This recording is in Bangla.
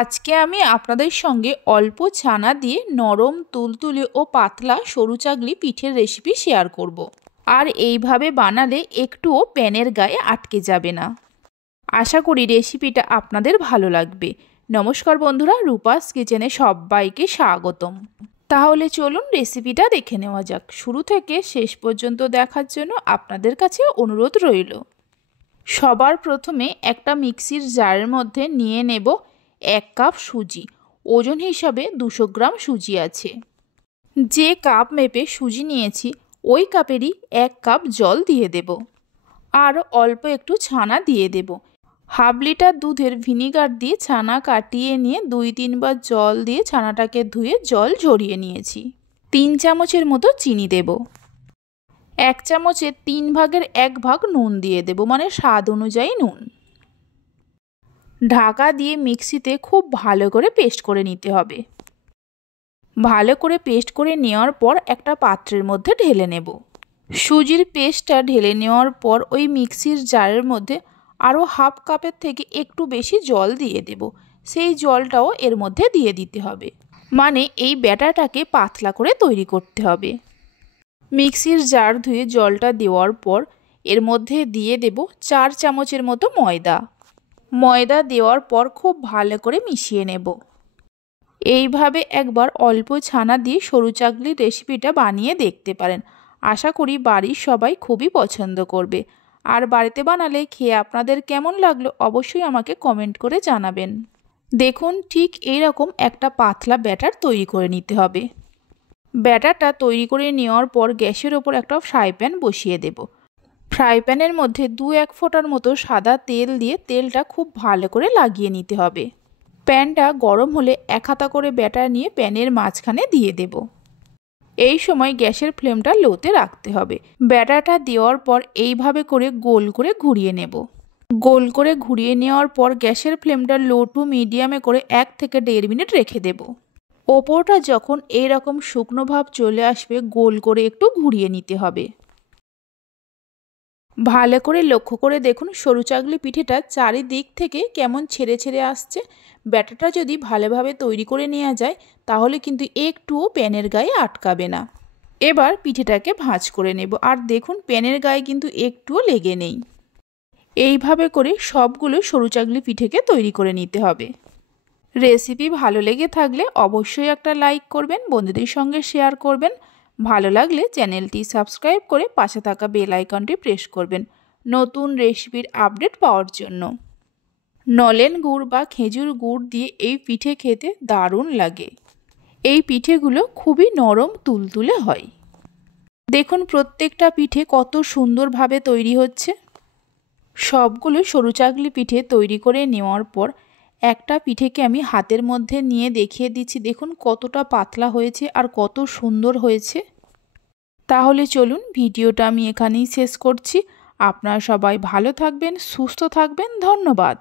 আজকে আমি আপনাদের সঙ্গে অল্প ছানা দিয়ে নরম তুলতুলে ও পাতলা সরু চাগলি পিঠের রেসিপি শেয়ার করব। আর এইভাবে বানালে একটুও প্যানের গায়ে আটকে যাবে না। আশা করি রেসিপিটা আপনাদের ভালো লাগবে। নমস্কার বন্ধুরা, রূপাস কিচেনে সবাইকে স্বাগতম। তাহলে চলুন রেসিপিটা দেখে নেওয়া যাক। শুরু থেকে শেষ পর্যন্ত দেখার জন্য আপনাদের কাছে অনুরোধ রইল। সবার প্রথমে একটা মিক্সির জারের মধ্যে নিয়ে নেব 1 কাপ সুজি। ওজন হিসাবে 200 গ্রাম সুজি আছে। যে কাপ মেপে সুজি নিয়েছি ওই কাপেরই 1 কাপ জল দিয়ে দেব। আর অল্প একটু ছানা দিয়ে দেব। হাফ লিটার দুধের ভিনিগার দিয়ে ছানা কাটিয়ে নিয়ে 2-3 বার জল দিয়ে ছানাটাকে ধুয়ে জল ঝরিয়ে নিয়েছি। 3 চামচের মতো চিনি দেব। 1 চামচের 3 ভাগের 1 ভাগ নুন দিয়ে দেব, মানে স্বাদ অনুযায়ী নুন। ঢাকা দিয়ে মিক্সিতে খুব ভালো করে পেস্ট করে নিতে হবে। ভালো করে পেস্ট করে নেওয়ার পর একটা পাত্রের মধ্যে ঢেলে নেব। সুজির পেস্টটা ঢেলে নেওয়ার পর ওই মিক্সির জারের মধ্যে আরও হাফ কাপের থেকে একটু বেশি জল দিয়ে দেব। সেই জলটাও এর মধ্যে দিয়ে দিতে হবে, মানে এই ব্যাটারটাকে পাতলা করে তৈরি করতে হবে। মিক্সির জার ধুয়ে জলটা দেওয়ার পর এর মধ্যে দিয়ে দেব 4 চামচের মতো ময়দা। ময়দা দেওয়ার পর খুব ভালো করে মিশিয়ে নেব। এইভাবে একবার অল্প ছানা দিয়ে সরু চাগলির রেসিপিটা বানিয়ে দেখতে পারেন। আশা করি বাড়ির সবাই খুবই পছন্দ করবে। আর বাড়িতে বানালে খেয়ে আপনাদের কেমন লাগলো অবশ্যই আমাকে কমেন্ট করে জানাবেন। দেখুন, ঠিক এইরকম একটা পাতলা ব্যাটার তৈরি করে নিতে হবে। ব্যাটারটা তৈরি করে নেওয়ার পর গ্যাসের ওপর একটা ফ্রাই প্যান বসিয়ে দেব। ফ্রাই প্যানের মধ্যে 2-1 ফোঁটার মতো সাদা তেল দিয়ে তেলটা খুব ভালো করে লাগিয়ে নিতে হবে। প্যানটা গরম হলে 1 হাতা করে ব্যাটার নিয়ে প্যানের মাঝখানে দিয়ে দেব। এই সময় গ্যাসের ফ্লেমটা লোতে রাখতে হবে। ব্যাটারটা দেওয়ার পর এইভাবে করে গোল করে ঘুরিয়ে নেব। গোল করে ঘুরিয়ে নেওয়ার পর গ্যাসের ফ্লেমটা লো টু মিডিয়ামে করে 1 থেকে 1.5 মিনিট রেখে দেব। ওপরটা যখন এইরকম শুকনো ভাব চলে আসবে গোল করে একটু ঘুরিয়ে নিতে হবে। ভালো করে লক্ষ্য করে দেখুন সরু চাগলি পিঠেটা চারিদিক থেকে কেমন ছেড়ে ছেড়ে আসছে। ব্যাটারটা যদি ভালোভাবে তৈরি করে নেওয়া যায় তাহলে কিন্তু একটুও প্যানের গায়ে আটকাবে না। এবার পিঠেটাকে ভাঁজ করে নেব। আর দেখুন প্যানের গায়ে কিন্তু একটুও লেগে নেই। এইভাবে করে সবগুলো সরু চাগলি পিঠেকে তৈরি করে নিতে হবে। রেসিপি ভালো লেগে থাকলে অবশ্যই একটা লাইক করবেন, বন্ধুদের সঙ্গে শেয়ার করবেন। ভালো লাগলে চ্যানেলটি সাবস্ক্রাইব করে পাশে থাকা বেল আইকনটি প্রেস করবেন নতুন রেসিপির আপডেট পাওয়ার জন্য। নলেন গুড় বা খেজুর গুড় দিয়ে এই পিঠে খেতে দারুণ লাগে। এই পিঠেগুলো খুবই নরম তুলতুলে হয়। দেখুন প্রত্যেকটা পিঠে কত সুন্দরভাবে তৈরি হচ্ছে। সবগুলো সরু চাগলি পিঠে তৈরি করে নেওয়ার পর একটা পিঠেকে আমি হাতের মধ্যে নিয়ে দেখিয়ে দিচ্ছি। দেখুন কতটা পাতলা হয়েছে আর কত সুন্দর হয়েছে। তাহলে চলুন ভিডিওটা আমি এখানেই শেষ করছি। আপনারা সবাই ভালো থাকবেন, সুস্থ থাকবেন। ধন্যবাদ।